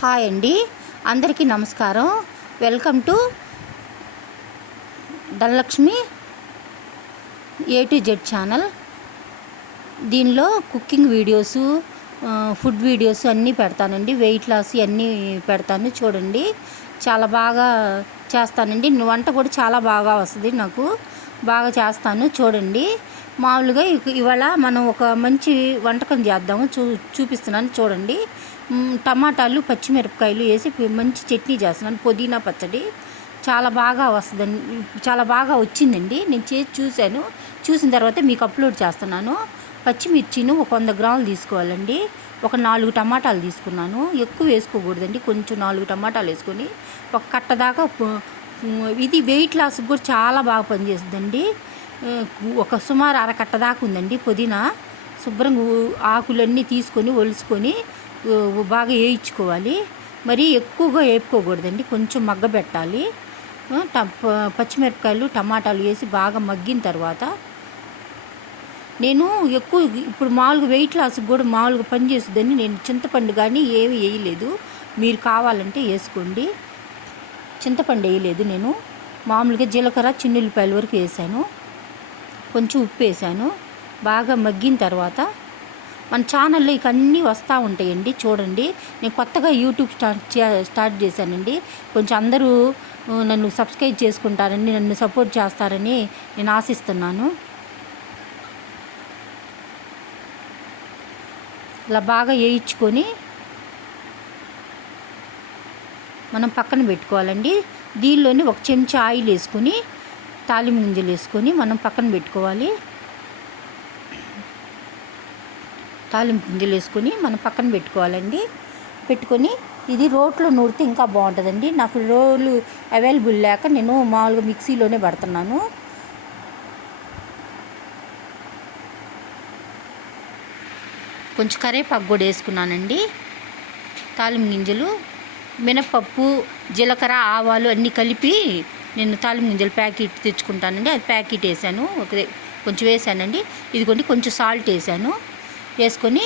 Hi అండి, అందరికీ నమస్కారం. Welcome to Dhanalakshmi A to Z channel. దీనిలో కుకింగ్ వీడియోసు, ఫుడ్ వీడియోస్ అన్నీ పెడతానండి. వెయిట్ లాస్ అన్నీ పెడతాను, చూడండి. చాలా బాగా చేస్తానండి. వంట కూడా చాలా బాగా వస్తుంది, నాకు బాగా చేస్తాను, చూడండి. మామూలుగా ఇవాళ మనం ఒక మంచి వంటకం చేద్దాము, చూపిస్తున్నాను, చూడండి. టమాటాలు, పచ్చిమిరపకాయలు వేసి మంచి చట్నీ చేస్తున్నాను, పుదీనా పచ్చడి. చాలా బాగా వస్తుందండి, చాలా బాగా వచ్చిందండి. నేను చేసి చూసిన తర్వాత మీకు అప్లోడ్ చేస్తున్నాను. పచ్చిమిర్చిను ఒక 100 గ్రాములు తీసుకోవాలండి. ఒక 4 టమాటాలు తీసుకున్నాను, ఎక్కువ వేసుకోకూడదండి. కొంచెం 4 టమాటాలు వేసుకొని ఒక కట్ట దాకా. ఇది వెయిట్ లాస్కి కూడా చాలా బాగా పనిచేస్తుందండి. ఒక సుమారు అరకట్ట దాకా ఉందండి పుదీనా. శుభ్రంగా ఆకులన్నీ తీసుకొని ఒలుసుకొని బాగా వేయించుకోవాలి. మరి ఎక్కువగా వేపుకోకూడదండి, కొంచెం మగ్గబెట్టాలి. పచ్చిమిరపకాయలు, టమాటాలు వేసి బాగా మగ్గిన తర్వాత నేను ఎక్కువ ఇప్పుడు మామూలుగా వెయిట్ లాస్కి కూడా మామూలుగా పనిచేస్తుందని నేను చింతపండు కానీ ఏమి వేయలేదు. మీరు కావాలంటే వేసుకోండి. చింతపండు వేయలేదు నేను, మామూలుగా జీలకర్ర, చిన్నుల్లిపాయల వరకు వేసాను, కొంచెం ఉప్పు వేసాను. బాగా మగ్గిన తర్వాత మన ఛానల్లో ఇక అన్నీ వస్తూ ఉంటాయండి, చూడండి. నేను కొత్తగా యూట్యూబ్ స్టార్ట్ చేశానండి. కొంచెం అందరూ నన్ను సబ్స్క్రైబ్ చేసుకుంటారని, నన్ను సపోర్ట్ చేస్తారని నేను ఆశిస్తున్నాను. ఇలా బాగా వేయించుకొని మనం పక్కన పెట్టుకోవాలండి. దీనిలోని ఒక చెంచా ఆయిల్ వేసుకొని, తాలింపు గింజలు వేసుకొని మనం పక్కన పెట్టుకోవాలి. తాలింపు గింజలు వేసుకొని మనం పక్కన పెట్టుకోవాలండి. పెట్టుకొని ఇది రోట్లో నూరితే ఇంకా బాగుంటుందండి. నాకు రోలు అవైలబుల్ లేక నేను మామూలుగా మిక్సీలోనే పడుతున్నాను. కొంచెం కరివేపాకు కూడా వేసుకున్నానండి. తాలింపు గింజలు, మినపప్పు, జీలకర్ర, ఆవాలు అన్నీ కలిపి నేను తాలింపు గింజలు ప్యాకెట్ తెచ్చుకుంటానండి. అది ప్యాకెట్ వేసాను, కొంచెం వేసానండి. ఇదిగోండి కొంచెం సాల్ట్ వేసాను. వేసుకొని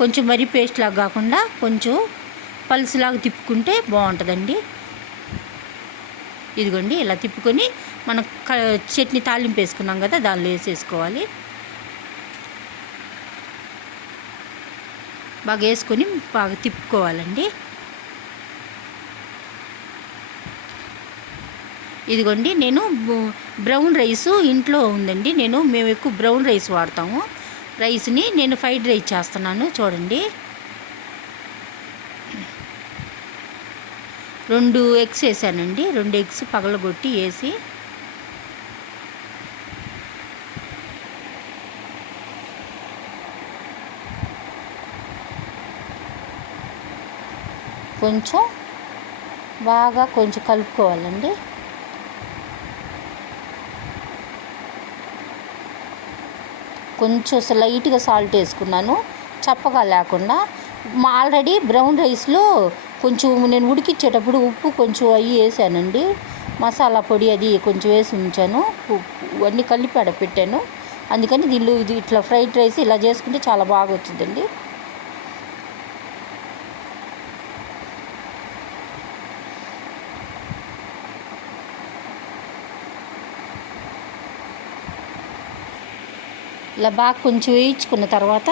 కొంచెం మరీ పేస్ట్ లాగా కాకుండా కొంచెం పల్స్లాగా తిప్పుకుంటే బాగుంటుందండి. ఇదిగోండి ఇలా తిప్పుకొని మనం చట్నీ తాలింపు వేసుకున్నాం కదా, దానిలో వేసేసుకోవాలి. బాగా వేసుకొని బాగా తిప్పుకోవాలండి. ఇదిగోండి నేను బ్రౌన్ రైస్ ఇంట్లో ఉందండి. మేము ఎక్కువ బ్రౌన్ రైస్ వాడతాము. రైస్ని నేను ఫ్రైడ్ రైస్ చేస్తున్నాను, చూడండి. 2 ఎగ్స్ వేసానండి. 2 ఎగ్స్ పగలగొట్టి వేసి కొంచెం బాగా కలుపుకోవాలండి. కొంచెం లైట్గా సాల్ట్ వేసుకున్నాను, చప్పగా లేకుండా. ఆల్రెడీ బ్రౌన్ రైస్లో కొంచెం నేను ఉడికిచ్చేటప్పుడు ఉప్పు కొంచెం వేసానండి. మసాలా పొడి అది కొంచెం వేసి ఉంచాను, అన్నీ కలిపి పెట్టాను. అందుకని ఇది ఇట్లా ఫ్రైడ్ రైస్ ఇలా చేసుకుంటే చాలా బాగా వచ్చిందండి. ఇలా బాగా కొంచెం వేయించుకున్న తర్వాత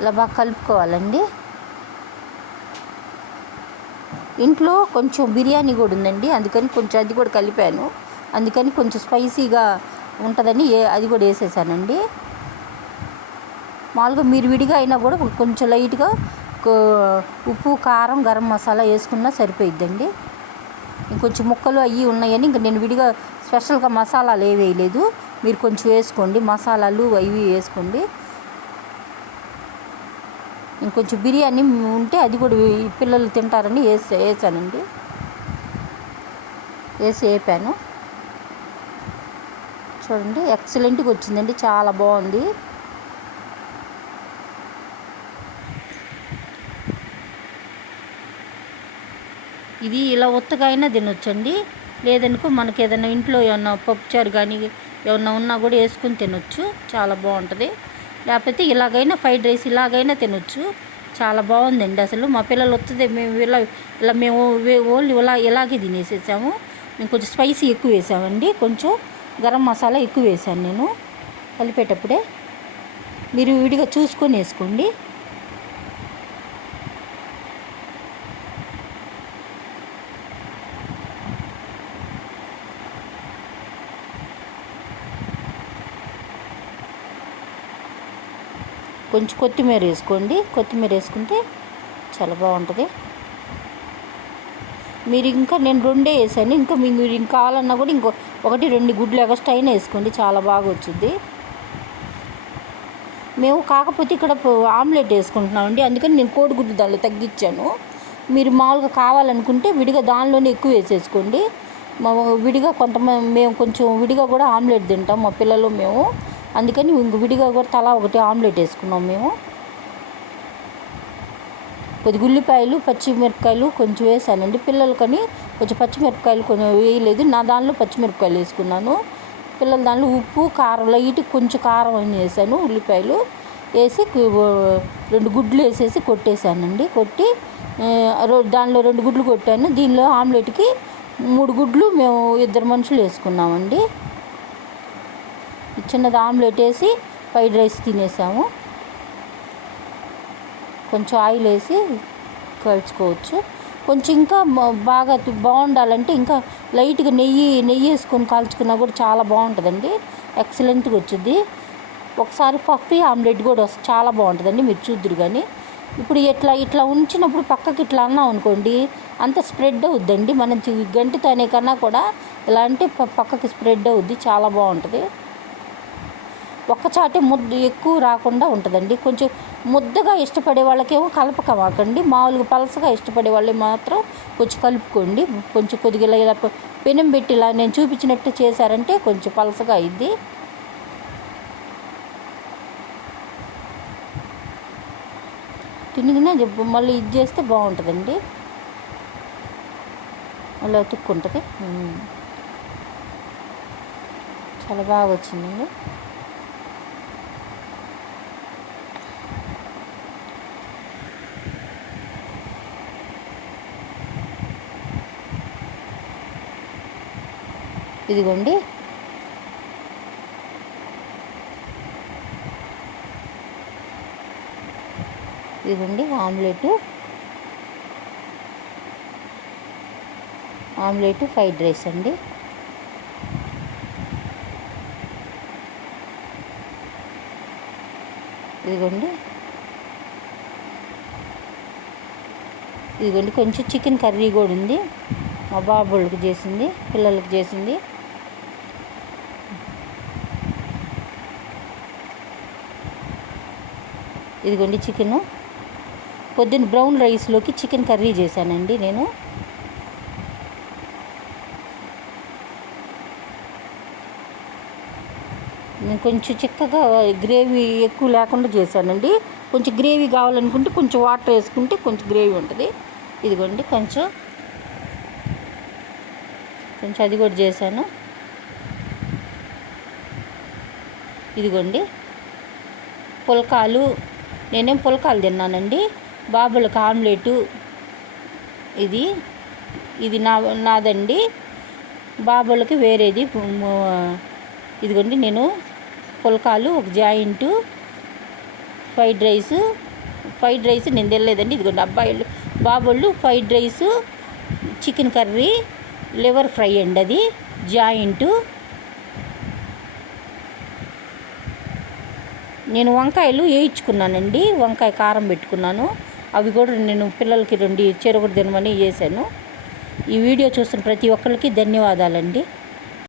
ఇలా బాగా కలుపుకోవాలండి. ఇంట్లో కొంచెం బిర్యానీ కూడా ఉందండి, అందుకని కొంచెం అది కూడా కలిపాను. అందుకని కొంచెం స్పైసీగా ఉంటుందని అది కూడా వేసేసానండి. మామూలుగా మీరు విడిగా అయినా కూడా కొంచెం లైట్గా ఉప్పు, కారం, గరం మసాలా వేసుకున్నా సరిపోయిద్దండి. ఇంకొంచెం ముక్కలు అవి ఉన్నాయని ఇంకా నేను విడిగా స్పెషల్గా మసాలాలు ఏవి వేయలేదు. మీరు కొంచెం వేసుకోండి, మసాలాలు అవి వేసుకోండి. ఇంకొంచెం బిర్యానీ ఉంటే అది కూడా పిల్లలు తింటారని వేసానండి. వేపాను, చూడండి. ఎక్సలెంట్గా వచ్చిందండి, చాలా బాగుంది. ఇది ఇలా ఉత్తగా అయినా తినొచ్చండి. లేదనుకో మనకి ఏదైనా ఇంట్లో ఏమన్నా పప్పుచారు కానీ ఏమన్నా ఉన్నా కూడా వేసుకుని తినొచ్చు, చాలా బాగుంటుంది. లేకపోతే ఇలాగైనా ఫ్రైడ్ రైస్ ఇలాగైనా తినొచ్చు, చాలా బాగుందండి. అసలు మా పిల్లలు వస్తుంది మేము ఇలా మేము ఓన్లీ ఇలాగే తినేసేసాము. మేము కొంచెం స్పైసీ ఎక్కువ వేసామండి, కొంచెం గరం మసాలా ఎక్కువ వేసాను నేను కలిపేటప్పుడే. మీరు విడిగా చూసుకొని వేసుకోండి. కొంచెం కొత్తిమీర వేసుకోండి, కొత్తిమీర వేసుకుంటే చాలా బాగుంటుంది. మీరు ఇంకా నేను 2 వేసాను, ఇంకా మీరు ఇంకా కావాలన్నా కూడా 1-2 గుడ్లు ఎక్స్ట్రా అయినా వేసుకోండి, చాలా బాగా వచ్చింది. మేము కాకపోతే ఇక్కడ ఆమ్లెట్ వేసుకుంటున్నామండి, అందుకని నేను కోడిగుడ్డు దానిలో తగ్గించాను. మీరు మామూలుగా కావాలనుకుంటే విడిగా దానిలోనే ఎక్కువ వేసేసుకోండి. విడిగా మేము కొంచెం విడిగా కూడా ఆమ్లెట్ తింటాం మా పిల్లలు మేము, అందుకని ఇంక విడిగా కూడా తలా ఒకటి ఆమ్లెట్ వేసుకున్నాం మేము. కొద్దిగా ఉల్లిపాయలు పచ్చిమిరపకాయలు కొంచెం వేసానండి పిల్లలకని, కొంచెం పచ్చిమిరపకాయలు కొంచెం వేయలేదు, నా దానిలో పచ్చిమిరపకాయలు వేసుకున్నాను. పిల్లల దానిలో ఉప్పు కారం లైట్ కొంచెం కారం అని వేసాను, ఉల్లిపాయలు వేసి 2 గుడ్లు వేసేసి కొట్టేసానండి. కొట్టి దానిలో 2 గుడ్లు కొట్టాను, దీనిలో ఆమ్లెట్కి 3 గుడ్లు మేము 2 మనుషులు వేసుకున్నామండి. చిన్నది ఆమ్లెట్ వేసి ఫ్రైడ్ రైస్ తినేసాము. కొంచెం ఆయిల్ వేసి కలుచుకోవచ్చు. కొంచెం ఇంకా బాగా బాగుండాలంటే ఇంకా లైట్గా నెయ్యి వేసుకొని కాల్చుకున్నా కూడా చాలా బాగుంటుందండి, ఎక్సలెంట్గా వచ్చింది. ఒకసారి పఫీ ఆమ్లెట్ కూడా చాలా బాగుంటుందండి, మీరు చూద్దరు. కానీ ఇప్పుడు ఇట్లా ఉంచినప్పుడు పక్కకి ఇట్లా అన్నాం అనుకోండి, అంత స్ప్రెడ్ అవుద్దండి. మనం గంటితో అనే కన్నా కూడా ఇలా అంటే పక్కకి స్ప్రెడ్ అవుద్ది, చాలా బాగుంటుంది. ఒక్కచాటే ముద్ద ఎక్కువ రాకుండా ఉంటుందండి. కొంచెం ముద్దగా ఇష్టపడే వాళ్ళకేమో కలపకమాకండి, మామూలుగా పలసగా ఇష్టపడే వాళ్ళు మాత్రం కొంచెం కలుపుకోండి. కొంచెం కొద్దిగా ఇలా పెనం పెట్టి ఇలా నేను చూపించినట్టు చేశారంటే కొంచెం పలసగా అయింది. తినిగినా మళ్ళీ ఇది చేస్తే బాగుంటుందండి, అలా అతుక్కుంటుంది. చాలా బాగా వచ్చిందండి. ఇదిగోండి, ఆమ్లెట్ ఫ్రైడ్ రైస్ అండి. ఇదిగోండి కొంచెం చికెన్ కర్రీ కూడా ఉంది, మా బాబుళ్ళకి చేసింది, పిల్లలకి చేసింది. ఇదిగోండి చికెను, పొద్దున్న బ్రౌన్ రైస్లోకి చికెన్ కర్రీ చేశానండి నేను. కొంచెం చిక్కగా గ్రేవీ ఎక్కువ లేకుండా చేశానండి. కొంచెం గ్రేవీ కావాలనుకుంటే కొంచెం వాటర్ వేసుకుంటే కొంచెం గ్రేవీ ఉంటుంది. ఇదిగోండి కొంచెం అది కూడా చేశాను. ఇదిగోండి పుల్కాలు, నేనేం పుల్కాలు తిన్నానండి, బాబులకు ఆమ్లెటు ఇది నాదండి, బాబులకి వేరేది. ఇదిగోండి నేను పుల్కాలు, ఒక జాయింటు, ఫ్రైడ్ రైస్ నేను తినలేదండి. ఇదిగోండి బాబుళ్ళు fried rice, chicken curry, liver fry అండి, అది జాయింటు. నేను వంకాయలు వేయించుకున్నానండి, వంకాయ కారం పెట్టుకున్నాను, అవి కూడా నేను పిల్లలకి 2 చెరొకటి తినమని చేశాను. ఈ వీడియో చూస్తున్న ప్రతి ఒక్కరికి ధన్యవాదాలండి.